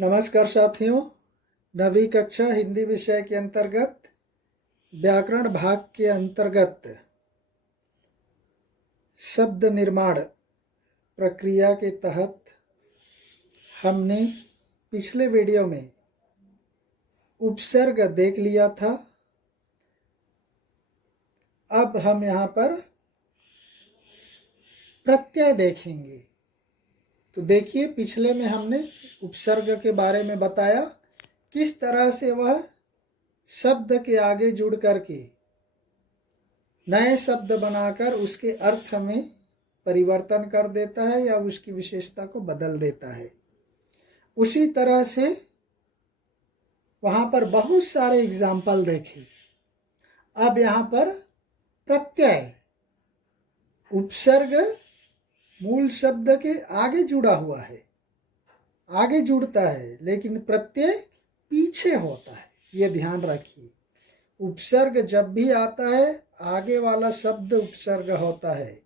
नमस्कार साथियों। नवी कक्षा हिंदी विषय के अंतर्गत व्याकरण भाग के अंतर्गत शब्द निर्माण प्रक्रिया के तहत हमने पिछले वीडियो में उपसर्ग देख लिया था। अब हम यहाँ पर प्रत्यय देखेंगे। तो देखिए, पिछले में हमने उपसर्ग के बारे में बताया, किस तरह से वह शब्द के आगे जुड़ करके नए शब्द बनाकर उसके अर्थ में परिवर्तन कर देता है या उसकी विशेषता को बदल देता है। उसी तरह से वहाँ पर बहुत सारे एग्जाम्पल देखे। अब यहाँ पर प्रत्यय, उपसर्ग मूल शब्द के आगे जुड़ा हुआ है, आगे जुड़ता है, लेकिन प्रत्यय पीछे होता है। ये ध्यान रखिए, उपसर्ग जब भी आता है आगे वाला शब्द उपसर्ग होता है।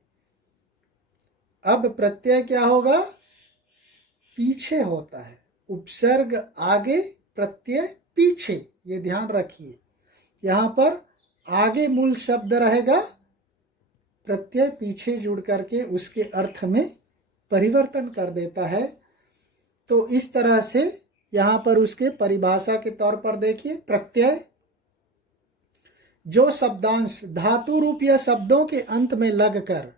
अब प्रत्यय क्या होगा? पीछे होता है। उपसर्ग आगे, प्रत्यय पीछे। ये ध्यान रखिए, यहाँ पर आगे मूल शब्द रहेगा, प्रत्यय पीछे जुड़ करके उसके अर्थ में परिवर्तन कर देता है। तो इस तरह से यहाँ पर उसके परिभाषा के तौर पर देखिए, प्रत्यय जो शब्दांश धातु रूप या शब्दों के अंत में लगकर,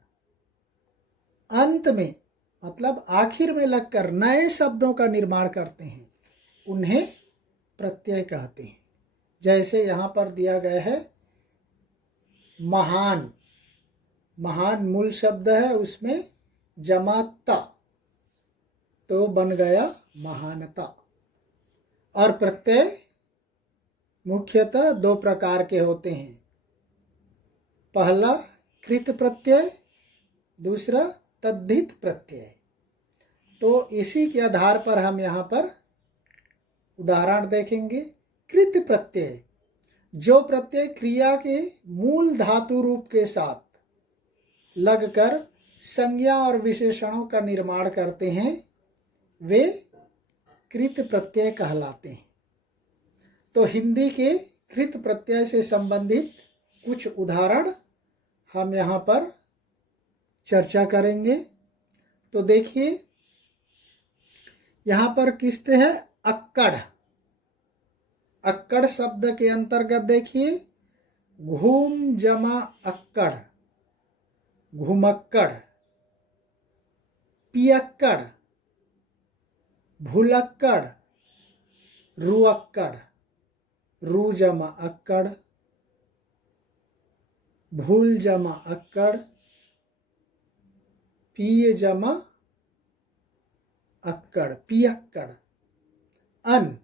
अंत में मतलब आखिर में लगकर नए शब्दों का निर्माण करते हैं, उन्हें प्रत्यय कहते हैं। जैसे यहाँ पर दिया गया है महान। महान मूल शब्द है, उसमें जमाता, तो बन गया महानता। और प्रत्यय मुख्यतः दो प्रकार के होते हैं। पहला कृत प्रत्यय, दूसरा तद्धित प्रत्यय। तो इसी के आधार पर हम यहाँ पर उदाहरण देखेंगे। कृत प्रत्यय, जो प्रत्यय क्रिया के मूल धातु रूप के साथ लगकर संज्ञा और विशेषणों का निर्माण करते हैं, वे कृत प्रत्यय कहलाते हैं। तो हिंदी के कृत प्रत्यय से संबंधित कुछ उदाहरण हम यहाँ पर चर्चा करेंगे। तो देखिए, यहाँ पर किसते है? अक्कड़। अक्कड़ शब्द के अंतर्गत देखिए, घूम जमा अक्कड़, घुमक्कड़, पियक्कड़, भुलक्कड़, रुअक्कड़, रू जमा अक्कड़, भूल जमा अक्कड़, पिय जमा अक्कड़, पियक्कड़। अन,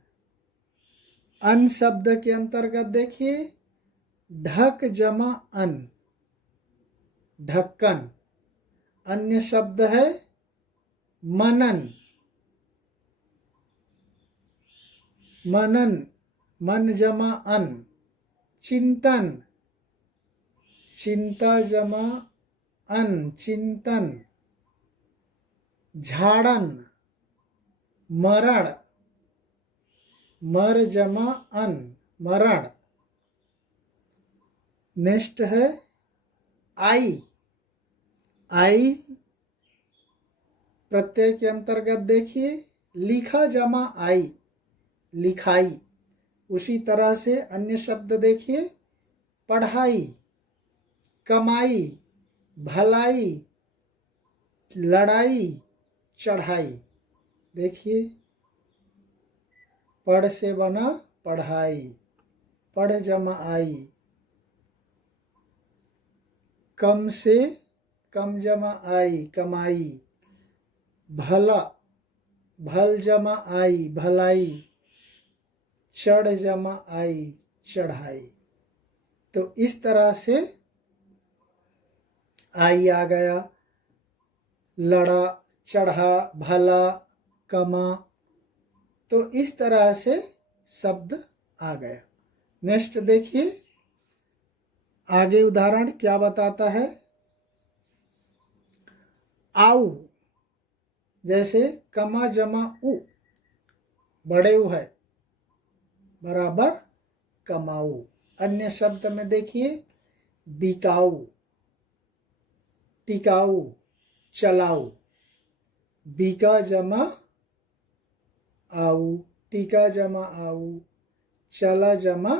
अन शब्द के अंतर्गत देखिए, ढक जमा अन, ढक्कन। अन्य शब्द है मनन, मनन, मन जमा अन, चिंतन, चिंता जमा अन, चिंतन। झाड़न, मरण, मर जमा अन, मरण। नेक्स्ट है आई। आई प्रत्यय के अंतर्गत देखिए, लिखा जमा आई, लिखाई। उसी तरह से अन्य शब्द देखिए, पढ़ाई, कमाई, भलाई, लड़ाई, चढ़ाई। देखिए, पढ़ से बना पढ़ाई, पढ़ जमा आई। कम से कम जमा आई, कमाई। भला, भल जमा आई, भलाई। चढ़ जमा आई, चढ़ाई। तो इस तरह से आई आ गया, लड़ा, चढ़ा, भला, कमा। तो इस तरह से शब्द आ गया। नेक्स्ट देखिए, आगे उदाहरण क्या बताता है। आओ, जैसे कमा जमा उ, बड़े ऊ है बराबर कमाऊ। अन्य शब्द में देखिए बिकाऊ, टिकाऊ, चलाऊ। बिका जमा आऊ, टिका जमा आऊ, चला जमा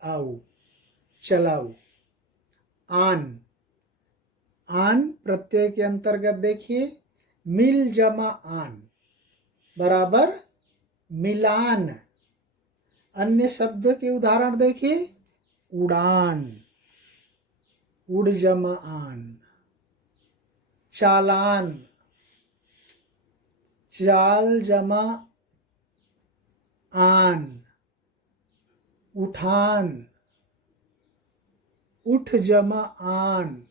आऊ, चलाऊ। आन, आन प्रत्यय के अंतर्गत देखिए मिल जमा आन बराबर मिलान। अन्य शब्द के उदाहरण देखिए उड़ान, उड़ जमा आन, चालान, चाल जमा आन, उठान, उठ जमा आन,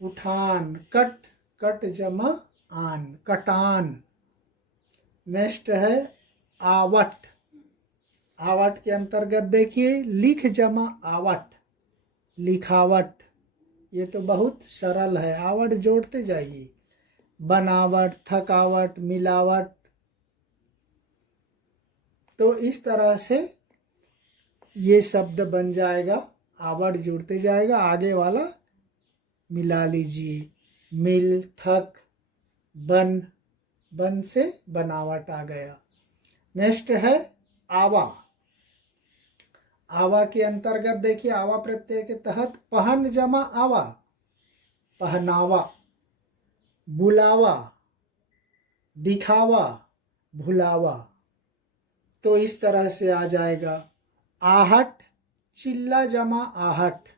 उठान। कट, कट जमा आन, कटान। नेक्स्ट है आवट, आवट के अंतर्गत देखिए लिख जमा आवट, लिखावट। ये तो बहुत सरल है, आवट जोड़ते जाइए। बनावट, थकावट, मिलावट। तो इस तरह से ये शब्द बन जाएगा, आवट जुड़ते जाएगा, आगे वाला मिला लीजिए। मिल, थक, बन, बन से बनावट आ गया। नेक्स्ट है आवा, आवा के अंतर्गत देखिए आवा प्रत्यय के तहत पहन जमा आवा, पहनावा, बुलावा, दिखावा, भुलावा। तो इस तरह से आ जाएगा। आहट, चिल्ला जमा आहट,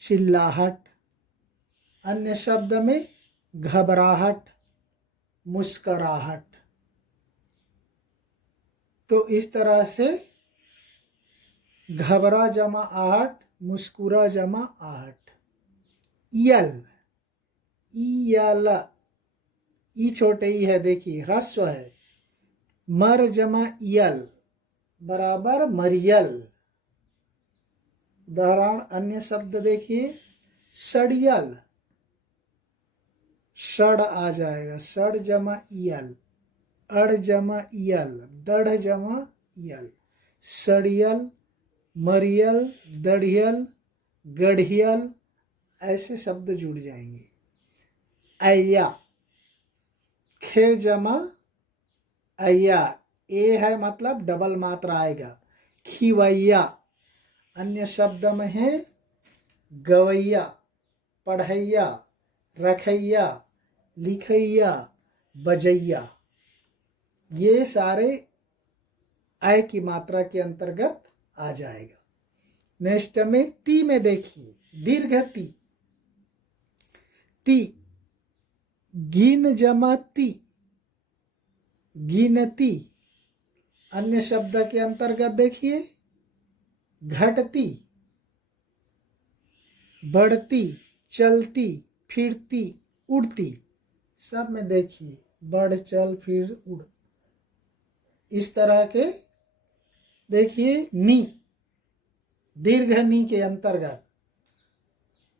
चिल्लाहट। अन्य शब्द में घबराहट, मुस्कराहट। तो इस तरह से घबरा जमा आहट, मुस्कुरा जमा आहट। यल, ईयल, ई छोटे ई है देखिए ह्रस्व है। मर जमा यल बराबर मरियल। उदाहरण अन्य शब्द देखिए सड़ियल, सड़ आ जाएगा, सड़ जमा यल, अड़ जमा यल, दढ़ जमा यल। सड़ियल, मरियल, दढ़ियल, गढ़ियल, ऐसे शब्द जुड़ जाएंगे। अय्या, खे जमा अय्या, ए है मतलब डबल मात्रा आएगा। खिवैया। अन्य शब्द में है गवैया, पढ़ैया, रखैया, लिखैया, बजैया। ये सारे आय की मात्रा के अंतर्गत आ जाएगा। नेक्स्ट में ती में देखिए दीर्घ ती, ती, गिन जमा ती, गिनती। अन्य शब्द के अंतर्गत देखिए घटती, बढ़ती, चलती, फिरती, उड़ती। सब में देखिए बढ़, चल, फिर, उड़। इस तरह के देखिए नी, दीर्घ नी के अंतर्गत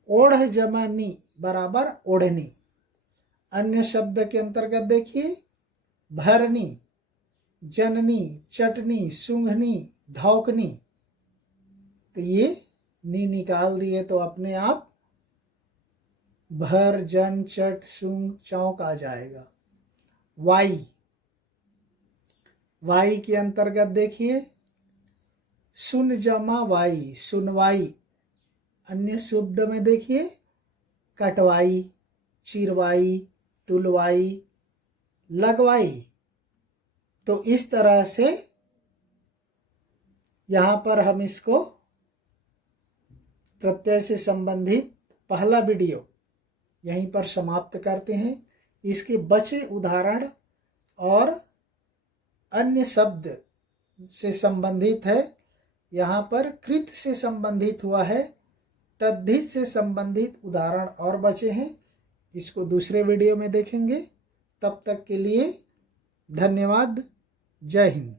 ओढ़ जमा नी बराबर ओढ़नी। अन्य शब्द के अंतर्गत देखिए भरनी, जननी, चटनी, सूंघनी, धौकनी। तो ये नी निकाल दिए तो अपने आप भर, जन, चट, सूंघ, चौक आ जाएगा। वाई, वाई के अंतर्गत देखिए सुन जमा वाई, सुनवाई। अन्य शब्द में देखिए कटवाई, चिरवाई, तुलवाई, लगवाई। तो इस तरह से यहाँ पर हम इसको प्रत्यय से संबंधित पहला वीडियो यहीं पर समाप्त करते हैं। इसके बचे उदाहरण और अन्य शब्द से संबंधित है। यहाँ पर कृत से संबंधित हुआ है, तद्धित से संबंधित उदाहरण और बचे हैं। इसको दूसरे वीडियो में देखेंगे। तब तक के लिए धन्यवाद। जय हिंद।